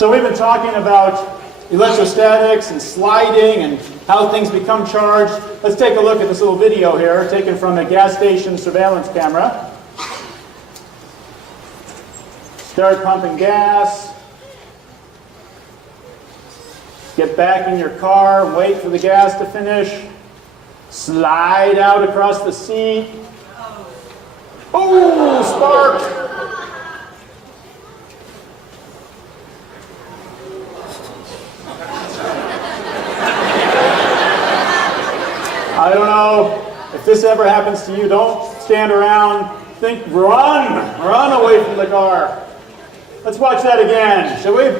So we've been talking about electrostatics and sliding and how things become charged. Let's take a look at this little video here taken from a gas station surveillance camera. Start pumping gas. Get back in your car and wait for the gas to finish. Slide out across the seat. Oh, spark! I don't know if this ever happens to you. Don't stand around. Think, run away from the car. Let's watch that again, shall we?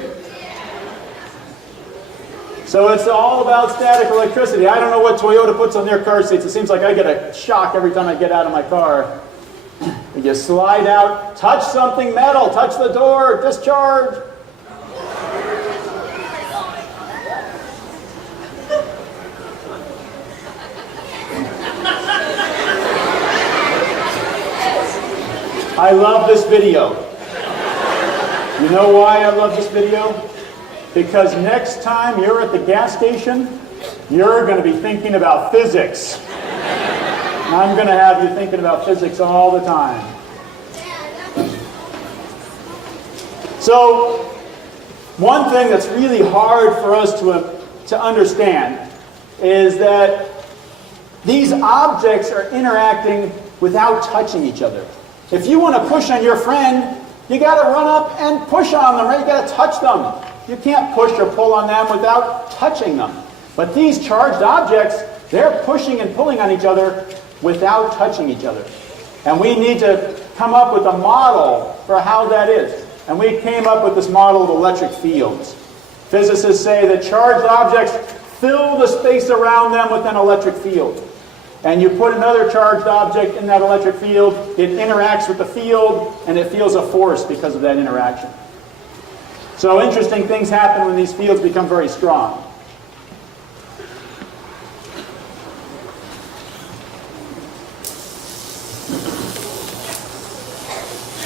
So it's all about static electricity. I don't know what Toyota puts on their car seats. It seems like I get a shock every time I get out of my car. You slide out, touch something metal, touch the door, discharge. I love this video. You know why I love this video? Because next time you're at the gas station, you're going to be thinking about physics. I'm going to have you thinking about physics all the time. So, one thing that's really hard for us to understand is that these objects are interacting without touching each other. If you want to push on your friend, you got to run up and push on them, right? You got to touch them. You can't push or pull on them without touching them. But these charged objects, they're pushing and pulling on each other without touching each other. And we need to come up with a model for how that is. And we came up with this model of electric fields. Physicists say that charged objects fill the space around them with an electric field. And you put another charged object in that electric field, it interacts with the field, and it feels a force because of that interaction. So interesting things happen when these fields become very strong.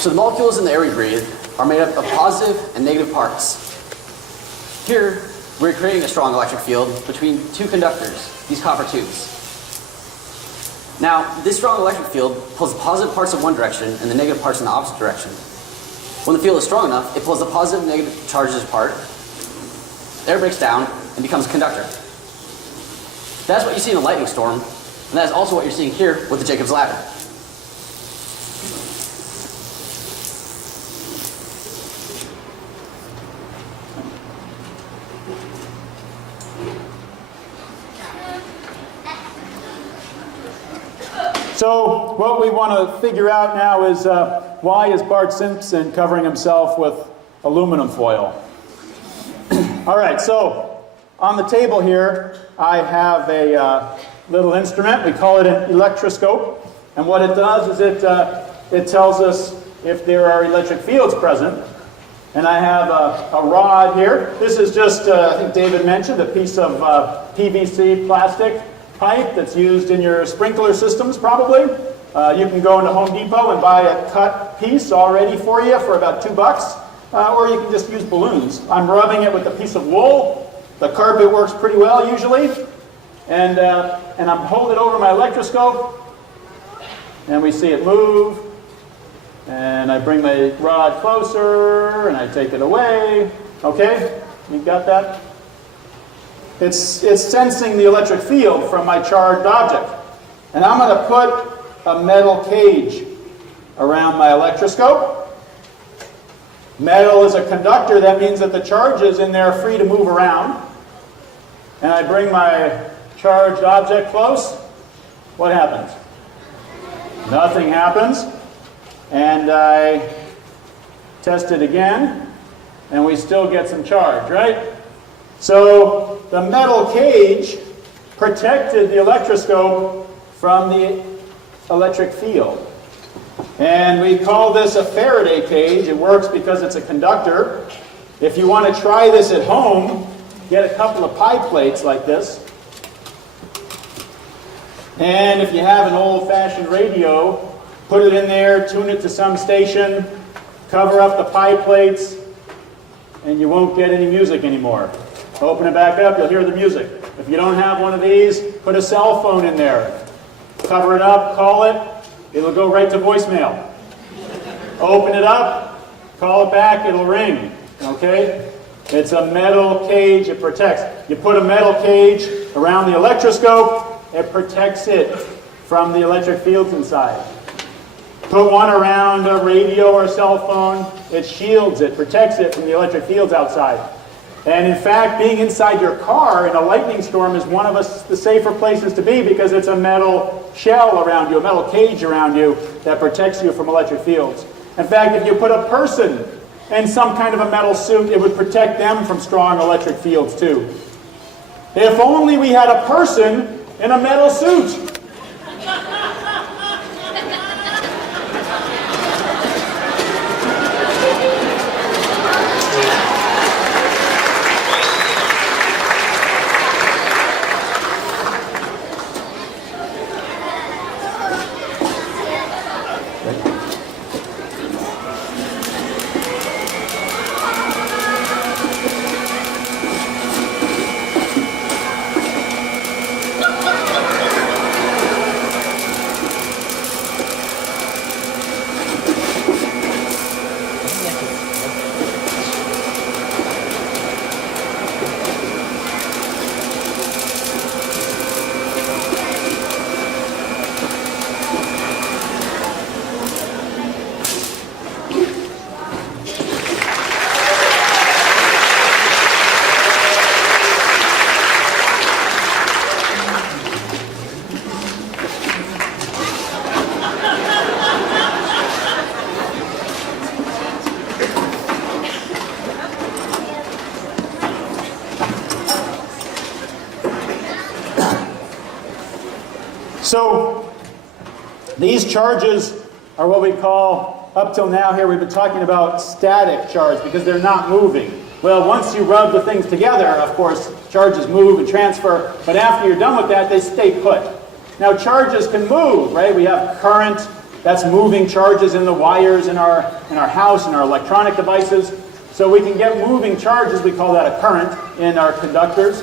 So the molecules in the air we breathe are made up of positive and negative parts. Here, we're creating a strong electric field between two conductors, these copper tubes. Now, this strong electric field pulls the positive parts in one direction and the negative parts in the opposite direction. When the field is strong enough, it pulls the positive and negative charges apart, air breaks down, and becomes a conductor. That's what you see in a lightning storm, and that is also what you're seeing here with the Jacob's ladder. So what we want to figure out now is why is Bart Simpson covering himself with aluminum foil? All right, so on the table here I have a little instrument. We call it an electroscope. And what it does is it tells us if there are electric fields present. And I have a rod here. This is just, I think David mentioned, a piece of PVC plastic pipe that's used in your sprinkler systems, probably. You can go into Home Depot and buy a cut piece already for you for about $2, or you can just use balloons. I'm rubbing it with a piece of wool. The carpet works pretty well usually, and I'm holding it over my electroscope, and we see it move. And I bring my rod closer, and I take it away. Okay, you got that? It's sensing the electric field from my charged object. And I'm going to put a metal cage around my electroscope. Metal is a conductor. That means that the charges in there are free to move around. And I bring my charged object close. What happens? Nothing happens. And I test it again, and we still get some charge, right? So the metal cage protected the electroscope from the electric field. And we call this a Faraday cage. It works because it's a conductor. If you want to try this at home, get a couple of pie plates like this. And if you have an old-fashioned radio, put it in there, tune it to some station, cover up the pie plates, and you won't get any music anymore. Open it back up, you'll hear the music. If you don't have one of these, put a cell phone in there. Cover it up, call it, it'll go right to voicemail. Open it up, call it back, it'll ring. Okay? It's a metal cage, it protects. You put a metal cage around the electroscope, it protects it from the electric fields inside. Put one around a radio or a cell phone, it shields it, protects it from the electric fields outside. And in fact, being inside your car in a lightning storm is one of the safer places to be because it's a metal shell around you, a metal cage around you that protects you from electric fields. In fact, if you put a person in some kind of a metal suit, it would protect them from strong electric fields too. If only we had a person in a metal suit. So these charges are what we call, up till now here, we've been talking about static charge because they're not moving. Well, once you rub the things together, of course, charges move and transfer, but after you're done with that, they stay put. Now, charges can move, right? We have current, that's moving charges in the wires in our house, in our electronic devices. So we can get moving charges, we call that a current, in our conductors.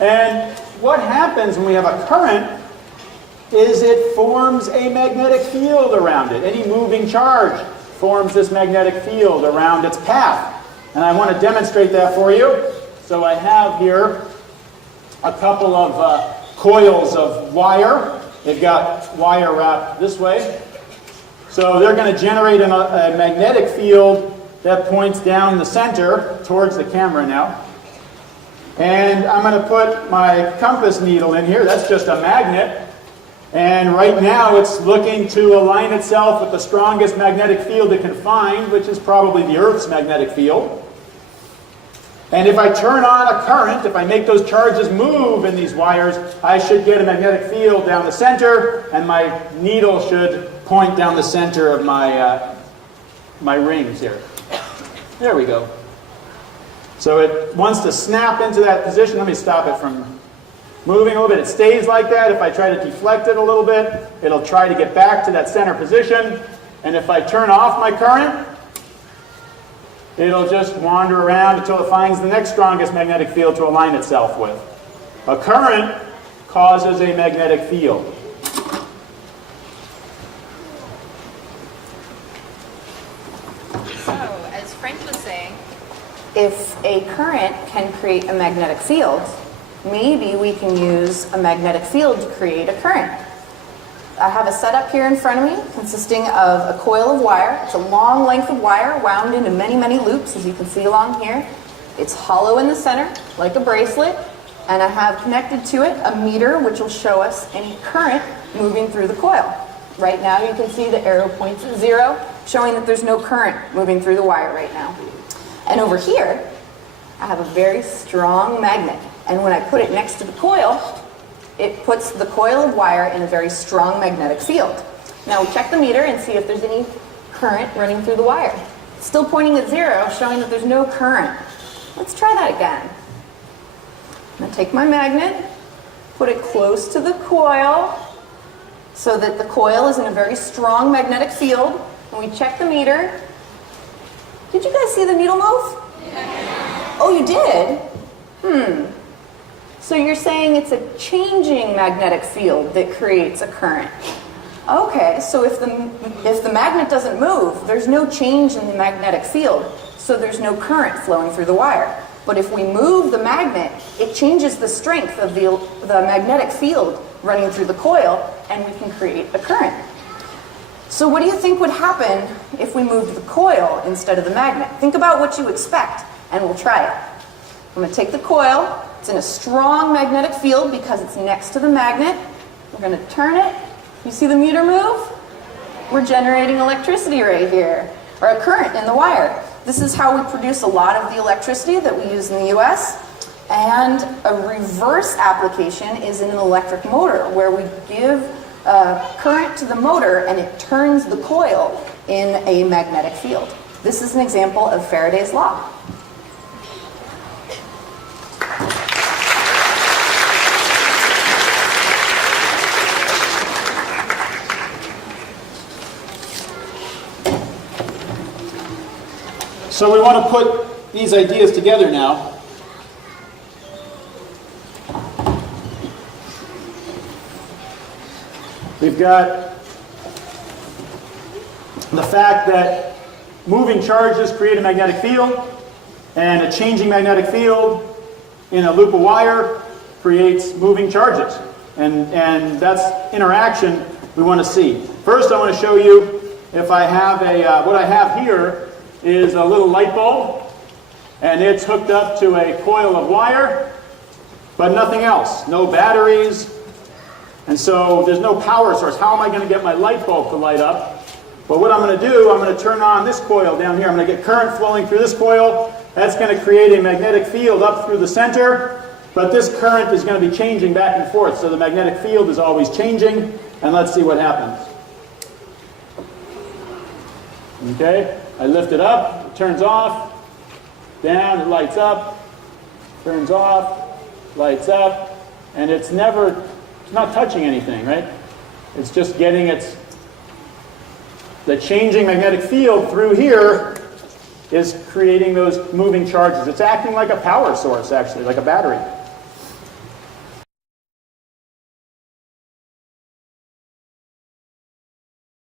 And what happens when we have a current is it forms a magnetic field around it. Any moving charge forms this magnetic field around its path. And I want to demonstrate that for you. So I have here a couple of coils of wire. They've got wire wrapped this way. So they're going to generate a magnetic field that points down the center towards the camera now. And I'm going to put my compass needle in here. That's just a magnet. And right now it's looking to align itself with the strongest magnetic field it can find, which is probably the Earth's magnetic field. And if I turn on a current, if I make those charges move in these wires, I should get a magnetic field down the center, and my needle should point down the center of my rings here. There we go. So it wants to snap into that position. Let me stop it from moving a little bit. It stays like that. If I try to deflect it a little bit, it'll try to get back to that center position. And if I turn off my current, it'll just wander around until it finds the next strongest magnetic field to align itself with. A current causes a magnetic field. So, as Frank was saying, If a current can create a magnetic field, maybe we can use a magnetic field to create a current. I have a setup here in front of me consisting of a coil of wire. It's a long length of wire wound into many, many loops, as you can see along here. It's hollow in the center, like a bracelet, and I have connected to it a meter which will show us any current moving through the coil. Right now you can see the arrow points at 0, showing that there's no current moving through the wire right now. And over here, I have a very strong magnet. And when I put it next to the coil, it puts the coil of wire in a very strong magnetic field. Now we check the meter and see if there's any current running through the wire. Still pointing at 0, showing that there's no current. Let's try that again. I'm going to take my magnet, put it close to the coil so that the coil is in a very strong magnetic field. And we check the meter. Did you guys see the needle move? Oh, you did? So you're saying it's a changing magnetic field that creates a current. Okay, so if the magnet doesn't move, there's no change in the magnetic field, so there's no current flowing through the wire. But if we move the magnet, it changes the strength of the magnetic field running through the coil, and we can create a current. So what do you think would happen if we moved the coil instead of the magnet? Think about what you expect, and we'll try it. I'm going to take the coil. It's in a strong magnetic field because it's next to the magnet. We're going to turn it. You see the meter move? We're generating electricity right here, or a current in the wire. This is how we produce a lot of the electricity that we use in the US. And a reverse application is in an electric motor, where we give current to the motor and it turns the coil in a magnetic field. This is an example of Faraday's law. So we want to put these ideas together now. We've got the fact that moving charges create a magnetic field, and a changing magnetic field in a loop of wire creates moving charges. And that's interaction we want to see. First, I want to show you if I have what I have here is a little light bulb, and it's hooked up to a coil of wire, but nothing else. No batteries. And so there's no power source. How am I going to get my light bulb to light up? Well, what I'm going to do, I'm going to turn on this coil down here. I'm going to get current flowing through this coil. That's going to create a magnetic field up through the center. But this current is going to be changing back and forth. So the magnetic field is always changing. And let's see what happens. Okay, I lift it up. It turns off. Down, it lights up. Turns off. Lights up. And it's not touching anything, right? It's just getting the changing magnetic field through here is creating those moving charges. It's acting like a power source, actually, like a battery.